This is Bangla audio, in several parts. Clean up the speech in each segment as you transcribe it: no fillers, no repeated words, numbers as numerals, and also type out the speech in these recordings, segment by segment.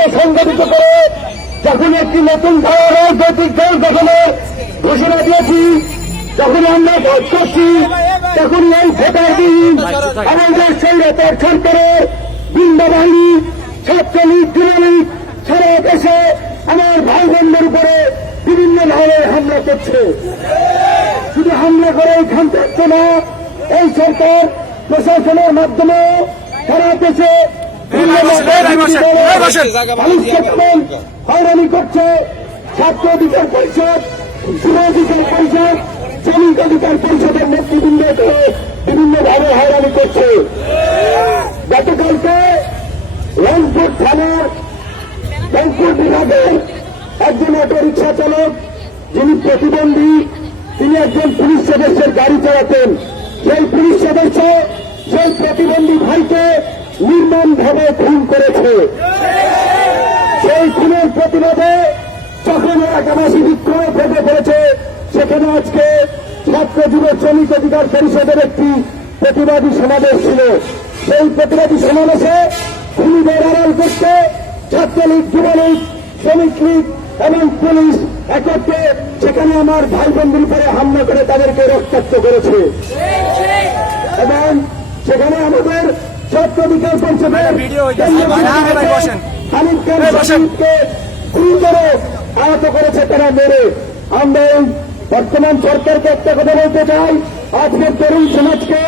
ঐক্যকে সংগঠিত করে যখন একটি নতুন ধারা রাজনৈতিক দল গঠনের ঘোষণা দিয়েছি, যখন আমরা ভোট করছি, তখন এই ভোটার দিন আমাদের স্বৈরাচার সরকারের গুন্ডা বাহিনী, ছাত্রলীগ, যুবলীগ সারা দেশে আমার ভাই বোনদের উপরে বিভিন্ন ধরনের হামলা করছে। শুধু হামলা করে এখান থাকছে না, এই সরকার প্রশাসনের মাধ্যমে সারা দেশে হয়রানি করছে। ছাত্র অধিকার পরিষদ, যুব অধিকার পরিষদ, শ্রমিক অধিকার পরিষদের নেতৃবৃন্দকে বিভিন্নভাবে হয়রানি করছে। গতকালকে রংপুর থানার রংপুর বিভাগের একজন অটো রিক্সা চালক, যিনি প্রতিবন্ধী, তিনি একজন পুলিশ সদস্যের গাড়ি চালাতেন। সেই পুলিশ সদস্য সেই প্রতিবন্ধী ভাইকে নির্মমভাবে খুন করেছে। সেই খুনের প্রতিবাদে যখন এলাকাবাসী বিক্ষোভে ফেটে পড়েছে, সেখানে আজকে ছাত্র যুব শ্রমিক অধিকার পরিষদের একটি প্রতিবাদী সমাবেশ ছিল। সেই প্রতিবাদী সমাবেশে খুনিদের আড়াল করতে ছাত্রলীগ, যুবলীগ, শ্রমিক লীগ এবং পুলিশ একত্রে সেখানে আমার ভাই বোনদের উপরে হামলা করে তাদেরকে রক্তাক্ত করেছে। এবং সেখানে আমাদের ছাত্র অধিকার পরিষদের হানিফ খানকে গুরুতর আহত করেছে তারা মেরে। আমরা এই বর্তমান সরকারকে একটা কথা বলতে চাই, আজকের তরুণ সমাজকে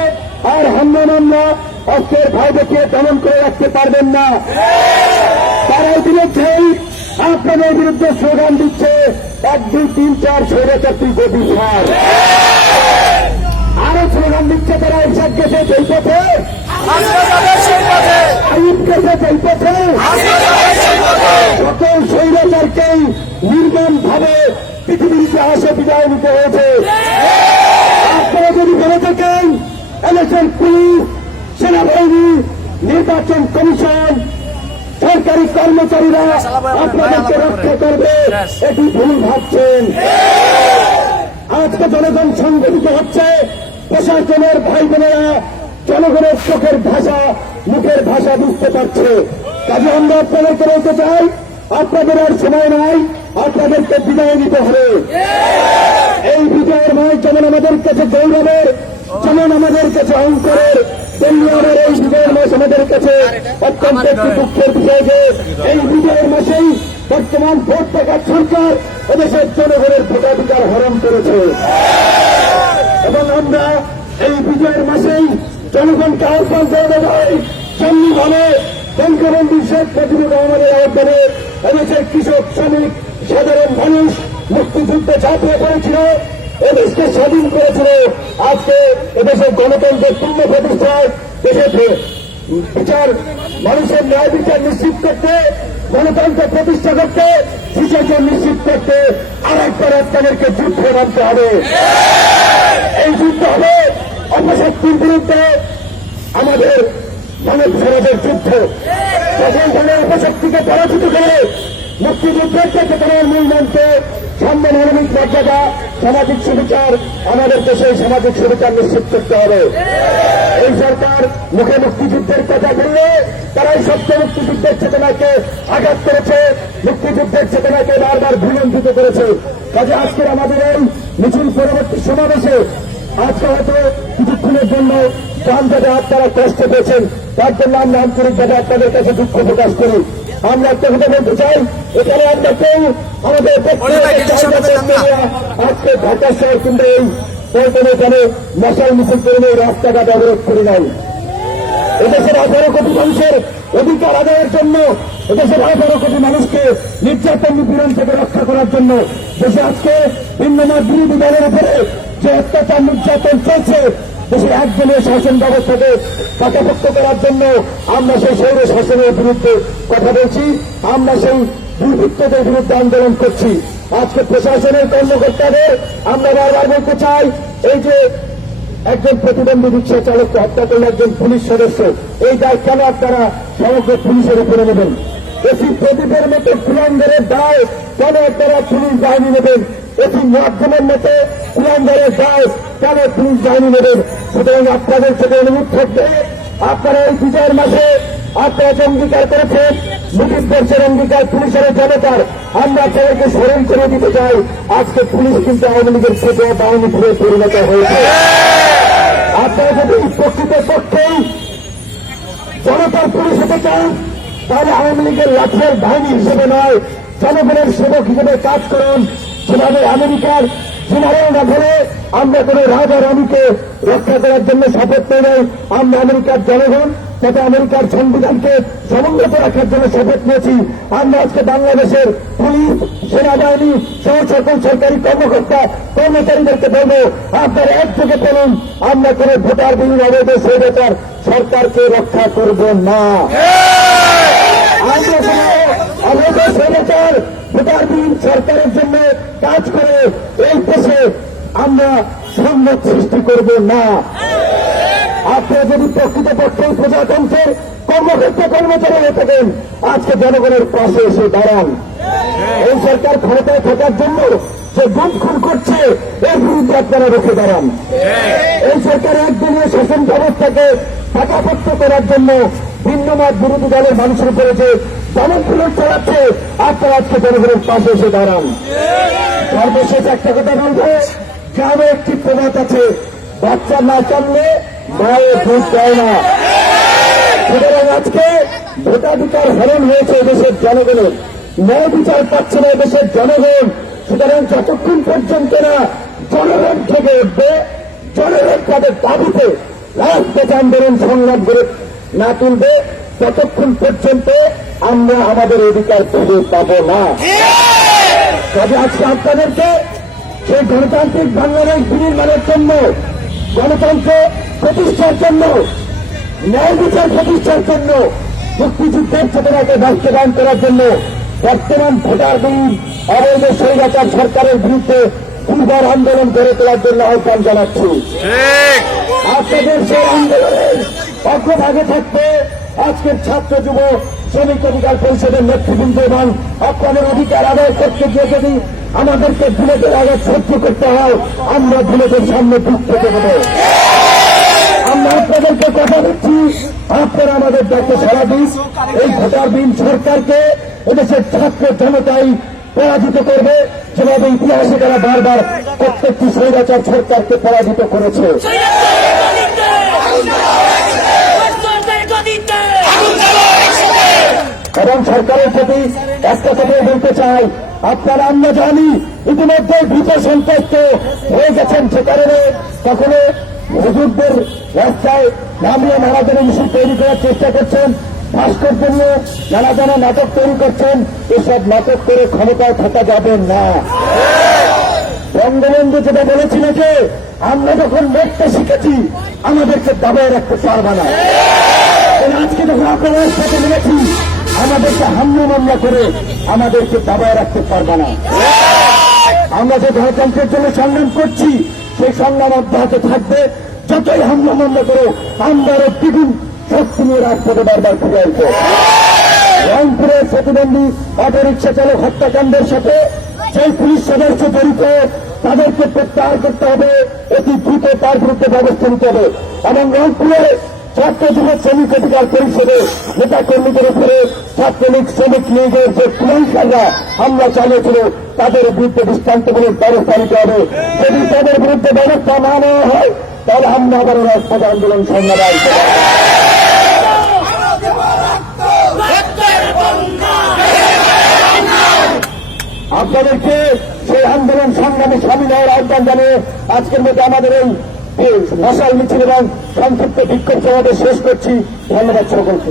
আর হামলা মামলা অস্ত্রের ভয় দেখিয়ে দমন করে রাখতে পারবেন না। তারা ইতিমধ্যেই আপনাদের বিরুদ্ধে স্লোগান দিচ্ছে 1, 2, 3, 4 স্বৈরাচারী গদি ছাড়। আরো স্লোগান দিচ্ছে তারা ইসাক গেছে সেই পথে, আইব গেছে সেই পথে, সকল স্বৈরাচারকেই নির্মমভাবে পৃথিবীর ইতিহাসে বিদায় নিতে হয়েছে। আপনারা যদি বলে থাকেন ইলেকশন পুলিশ, সেনাবাহিনী, নির্বাচন কমিশন, সরকারি কর্মচারীরা আপনাদেরকে রক্ষা করবে, এটি ভুল ভাবছেন। আজকে জনগণ সংগঠিত হচ্ছে, প্রশাসনের ভাই বোনেরা জনগণের চোখের ভাষা, মুখের ভাষা বুঝতে পারছে। কাজে আমরা আপনাদেরকে বলতে চাই, আপনাদের আর সময় নাই, আপনাদেরকে বিদায় নিতে হবে। এই বিজয়ের মাস যেমন আমাদের কাছে গৌরবের, যেমন আমাদের কাছে অঙ্করের, তেমনি আমার এই বিজয়ের মাস আমাদের কাছে অত্যন্ত একটি দুঃখের বিষয় যে এই বিজয়ের মাসেই বর্তমান ভোট টাকার সরকার এদেশের জনগণের ভোটাধিকার হরণ করেছে। এবং আমরা এই বিজয়ের মাসেই জনগণকে আহ্বান করতে চাই, যেমনিভাবে বঙ্গবন্ধু শেখ মুজিবুর রহমানের আহ্বানে এদেশের কৃষক, শ্রমিক, সাধারণ মানুষ মুক্তিযুদ্ধে ঝাঁপিয়ে পড়েছিল, এদেশকে স্বাধীন করেছিল। আজকে এদেশের গণতন্ত্রের পূর্ণ প্রতিষ্ঠায়, দেশের বিচার, মানুষের ন্যায় বিচার নিশ্চিত করতে, গণতন্ত্র প্রতিষ্ঠা করতে, সুশাসন নিশ্চিত করতে আরেকবার আপনাদেরকে যুদ্ধে নামতে হবে। এই যুদ্ধ হবে অপশক্তির বিরুদ্ধে আমাদের মানব সমাজের যুদ্ধ। সকল ধরনের অপশক্তিকে পরাজিত করে মুক্তিযুদ্ধের চেতনার মূল মন্ত্র সাম্য, মানবিক মর্যাদা, সামাজিক সুবিচার, আমাদেরকে সেই সামাজিক সুবিচার নিশ্চিত করতে হবে। এই সরকার মুখে মুক্তিযুদ্ধের কথা বললে তারা এই সত্য মুক্তিযুদ্ধের চেতনাকে আঘাত করেছে, মুক্তিযুদ্ধের চেতনাকে বারবার ভুলণ্ঠিত করেছে। কাজে আজকের আমাদের এই মিছিল পরবর্তী সমাবেশে আজকে হয়তো কিছুক্ষণের জন্য প্রাণ যাতে আপনারা কষ্ট পেয়েছেন, তার জন্য আমরা আন্তরিকভাবে আপনাদের কাছে দুঃখ প্রকাশ করি। আমরা একটা কথা বলতে চাই, এখানে আমরা কেউ আমাদের আজকে ঢাকা শহর কিংবা এই পল্টনে এখানে মশাল মিছিল করে রাস্তাঘাট অবরোধ করে নাই। এদেশের 18 কোটি মানুষের অধিকার আদায়ের জন্য, এদেশের 18 কোটি মানুষকে নির্যাতন নিপীড়ন থেকে রক্ষা করার জন্য দেশে আজকে ভিন্নমত বিরোধী দলের উপরে যে অত্যাচার নির্যাতন চলছে, দেশের একজনের শাসন ব্যবস্থাকে পাকাপোক্ত করার জন্য আমরা সেই স্বৈর শাসনের বিরুদ্ধে কথা বলছি, আমরা সেই দুর্বৃত্তদের বিরুদ্ধে আন্দোলন করছি। আজকে প্রশাসনের কর্মকর্তাদের আমরা বারবার বলতে চাই, এই যে একজন প্রতিবন্ধী রিক্সা চালককে হত্যা করলে একজন পুলিশ সদস্য, এই দায় কেন আপনারা সমগ্র পুলিশের উপরে নেবেন? এসি প্রদীপের মতো কুলাঙ্গারের দায় কেন আপনারা পুলিশ বাহিনী নেবেন? এসি মাধ্যমের মতো কুলাঙ্গারের দায় কেন পুলিশ বাহিনী নেবেন? সুতরাং আপনাদের থেকে অনুরোধ করতে, আপনারা এই বিজয়ের মাসে আপনারা যে অঙ্গীকার করেছেন মুজিব বর্ষের অঙ্গীকার পুলিশের জনতার, আমরা আপনাদেরকে স্মরণ করে দিতে চাই আজকে পুলিশ কিন্তু আওয়ামী লীগের থেকে বাহিনী ফিরে পরিণত হয়েছে। আপনারা যদি প্রকৃতপক্ষেই জনতার পুলিশ হতে চান তাহলে আওয়ামী লীগের লাঠিয়াল বাহিনী হিসেবে নয়, জনগণের সেবক হিসেবে কাজ করুন। যেভাবে আমেরিকার সীমারেও না ধরে আমরা কোন রাজা রানীকে রক্ষা করার জন্য শপথ নেই নাই, আমরা আমেরিকার জনগণ তথা আমেরিকার সংবিধানকে সমুন্নত রাখার জন্য শপথ নিয়েছি। আমরা আজকে বাংলাদেশের পুলিশ, সেনাবাহিনী সহ সকল সরকারি কর্মকর্তা কর্মচারীদেরকে বলবো আপনারা একযোগে বলুন আমরা কোন ভোটার বিহীন অবৈধ স্বৈরাচার সরকারকে রক্ষা করব না। আমরা কোন অবৈধ স্বৈরাচার ভোটারবিহীন সরকারের জন্য কাজ করে এই দেশে আমরা সংঘাত সৃষ্টি করব না। আপনারা যদি প্রকৃতপক্ষে প্রজাতন্ত্রের কর্মকর্তা কর্মচারী হয়ে থাকেন আজকে জনগণের পাশে এসে দাঁড়ান। এই সরকার ক্ষমতায় থাকার জন্য যে গুম খুন করছে এর বিরুদ্ধে আপনারা রুখে দাঁড়ান। এই সরকার একদিনের শাসন ব্যবস্থাকে পাকাপোক্ত করার জন্য ভিন্নমত বিরোধী দলের মানুষের উপরে যে দমনপীড়ন চালাচ্ছে আপনারা আজকে জনগণের পাশে এসে দাঁড়ান। সর্বশেষ একটা কথা বলবো, গ্রামে একটি প্রবাদ আছে, বাচ্চা না কামলে মায়ের দুধ দেয় না। সুতরাং আজকে ভোটাধিকার হরণ হয়েছে দেশের জনগণের, ন্যায় বিচার পাচ্ছে না দেশের জনগণ। সুতরাং যতক্ষণ পর্যন্ত না জনগণ থেকে উঠবে, জনগণ তাদের দাবিতে রাজপথ আন্দোলন সংগ্রাম করে না তুলবে ততক্ষণ পর্যন্ত আমরা আমাদের অধিকার ফিরে পাব না। তবে আজকে আপনাদেরকে সেই গণতান্ত্রিক বাংলাদেশ বিনির্মাণের জন্য, গণতন্ত্র প্রতিষ্ঠার জন্য, ন্যায় বিচার প্রতিষ্ঠার জন্য, মুক্তিযুদ্ধের চেতনাকে বাস্তবায়ন করার জন্য বর্তমান ভোটারবিহীন অবৈধ স্বৈরাচার সরকারের বিরুদ্ধে পুনর্বার আন্দোলন গড়ে তোলার জন্য আহ্বান জানাচ্ছি। আপনাদের সেই আন্দোলনের অগ্রভাগে থাকবে আজকের ছাত্র যুব শ্রমিক অধিকার পরিষদের নেতৃবৃন্দ এবং আপনাদের অধিকার আদায় করতে গিয়ে যদি আমাদেরকে বুলেটের আঘাত সহ্য করতে হয় আমরা বুলেটের সামনে বুক থেকে দেব। আমরা আপনাদেরকে কথা দিচ্ছি আপনারা আমাদের ডাকে সারা দিন। এই ভোটারবিহীন সরকারকে এদেশের ছাত্র জনতাই পরাজিত করবে, যেভাবে ইতিহাসে তারা বারবার প্রত্যেকটি স্বৈরাচার সরকারকে পরাজিত করেছে। এবং সরকারের প্রতি একটা কথা বলতে চাই, আপনারা আমরা জানি ইতিমধ্যে ভীত সন্ত্রস্ত হয়ে গেছেন। সে কারণে কখনো হুজুরদের রাস্তায় নামিয়ে নানা ধরনের মিছিল তৈরি করার চেষ্টা করছেন, ভাস্কর্য নিয়ে নানা ধরনের নাটক তৈরি করছেন। এসব নাটক করে ক্ষমতায় থাকা যাবে না। বঙ্গবন্ধু যেটা বলেছিল যে আমরা যখন মরতে শিখেছি আমাদেরকে দাবায় রাখতে পারবে না, আজকে যখন আপনাদের সাথে মিলেছি আমাদেরকে হামলা মামলা করে আমাদেরকে দাবায় রাখতে পারবে না। আমরা যে গণতন্ত্রের জন্য সংগ্রাম করছি সেই সংগ্রাম অব্যাহত থাকবে। যতই হামলা মামলা করে আমরা দ্বিগুণ শক্তি নিয়ে রাজপথে বারবার ফিরে আসবো। রংপুরের প্রতিবন্ধী অটোরিকশা চালক হত্যাকাণ্ডের সাথে সেই পুলিশ সদস্য জড়িত তাদেরকে প্রত্যাহার করতে হবে, অতি দ্রুত তার বিরুদ্ধে ব্যবস্থা নিতে হবে। এবং রংপুরে ছাত্র যুব শ্রমিক অধিকার পরিষদে নেতা কর্মীদের উপরে ছাত্রলীগ শ্রমিক লীগের যে কুলাঙ্কাররা হামলা চালিয়েছিল তাদের বিরুদ্ধে দৃষ্টান্তমূলক ব্যবস্থা নিতে হবে। যদি তাদের বিরুদ্ধে ব্যবস্থা না নেওয়া হয় তাহলে আমরা আবার রাজপথ আন্দোলন সংগ্রাম। আপনাদেরকে সেই আন্দোলন সংগ্রামে সামিল হওয়ার আহ্বান জানিয়ে আজকের মধ্যে আমাদের এই মশাল মিছিল এবং সংক্ষিপ্ত বিক্ষোভ সমাবেশ শেষ করছি। ধন্যবাদ সকলকে।